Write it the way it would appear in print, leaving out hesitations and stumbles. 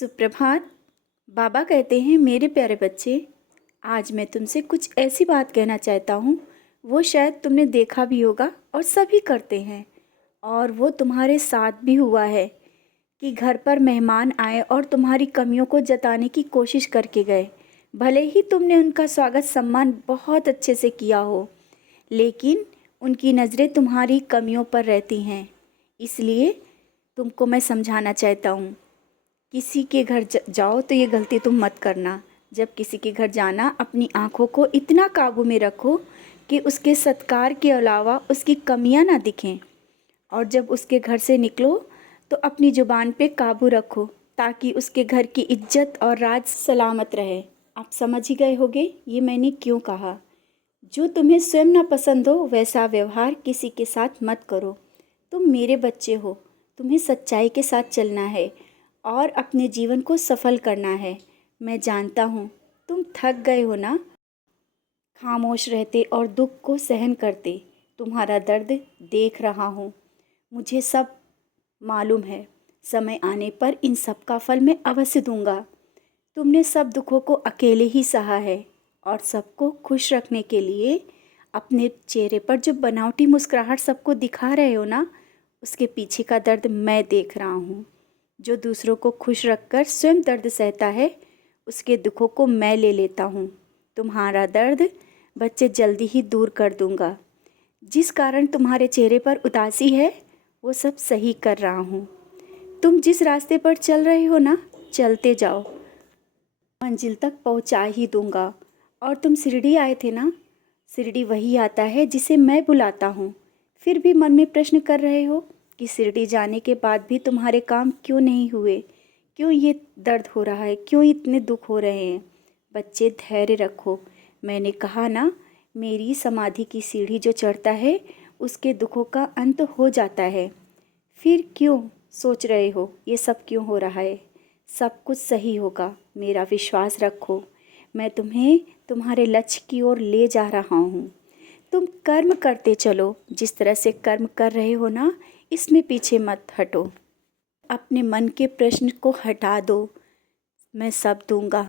सुप्रभात। बाबा कहते हैं, मेरे प्यारे बच्चे, आज मैं तुमसे कुछ ऐसी बात कहना चाहता हूँ, वो शायद तुमने देखा भी होगा और सभी करते हैं। और वो तुम्हारे साथ भी हुआ है कि घर पर मेहमान आए और तुम्हारी कमियों को जताने की कोशिश करके गए। भले ही तुमने उनका स्वागत सम्मान बहुत अच्छे से किया हो, लेकिन उनकी नज़रें तुम्हारी कमियों पर रहती हैं। इसलिए तुमको मैं समझाना चाहता हूँ, किसी के घर जाओ तो ये गलती तुम मत करना। जब किसी के घर जाना, अपनी आँखों को इतना काबू में रखो कि उसके सत्कार के अलावा उसकी कमियां ना दिखें। और जब उसके घर से निकलो तो अपनी ज़ुबान पे काबू रखो, ताकि उसके घर की इज्जत और राज सलामत रहे। आप समझ ही गए होगे ये मैंने क्यों कहा। जो तुम्हें स्वयं ना पसंद हो वैसा व्यवहार किसी के साथ मत करो। तुम मेरे बच्चे हो, तुम्हें सच्चाई के साथ चलना है और अपने जीवन को सफल करना है। मैं जानता हूँ तुम थक गए हो ना, खामोश रहते और दुख को सहन करते। तुम्हारा दर्द देख रहा हूँ, मुझे सब मालूम है। समय आने पर इन सब का फल मैं अवश्य दूंगा। तुमने सब दुखों को अकेले ही सहा है और सबको खुश रखने के लिए अपने चेहरे पर जो बनावटी मुस्कुराहट सबको दिखा रहे हो ना, उसके पीछे का दर्द मैं देख रहा हूँ। जो दूसरों को खुश रखकर स्वयं दर्द सहता है, उसके दुखों को मैं ले लेता हूँ। तुम्हारा दर्द बच्चे जल्दी ही दूर कर दूंगा। जिस कारण तुम्हारे चेहरे पर उदासी है, वो सब सही कर रहा हूँ। तुम जिस रास्ते पर चल रहे हो ना, चलते जाओ, मंजिल तक पहुँचा ही दूंगा। और तुम शिरडी आए थे ना, शिरडी वही आता है जिसे मैं बुलाता हूँ। फिर भी मन में प्रश्न कर रहे हो कि शिरडी जाने के बाद भी तुम्हारे काम क्यों नहीं हुए, क्यों ये दर्द हो रहा है, क्यों इतने दुख हो रहे हैं। बच्चे धैर्य रखो। मैंने कहा ना, मेरी समाधि की सीढ़ी जो चढ़ता है उसके दुखों का अंत हो जाता है। फिर क्यों सोच रहे हो ये सब क्यों हो रहा है। सब कुछ सही होगा, मेरा विश्वास रखो। मैं तुम्हें तुम्हारे लक्ष्य की ओर ले जा रहा हूँ। तुम कर्म करते चलो, जिस तरह से कर्म कर रहे हो ना, इसमें पीछे मत हटो। अपने मन के प्रश्न को हटा दो, मैं सब दूंगा।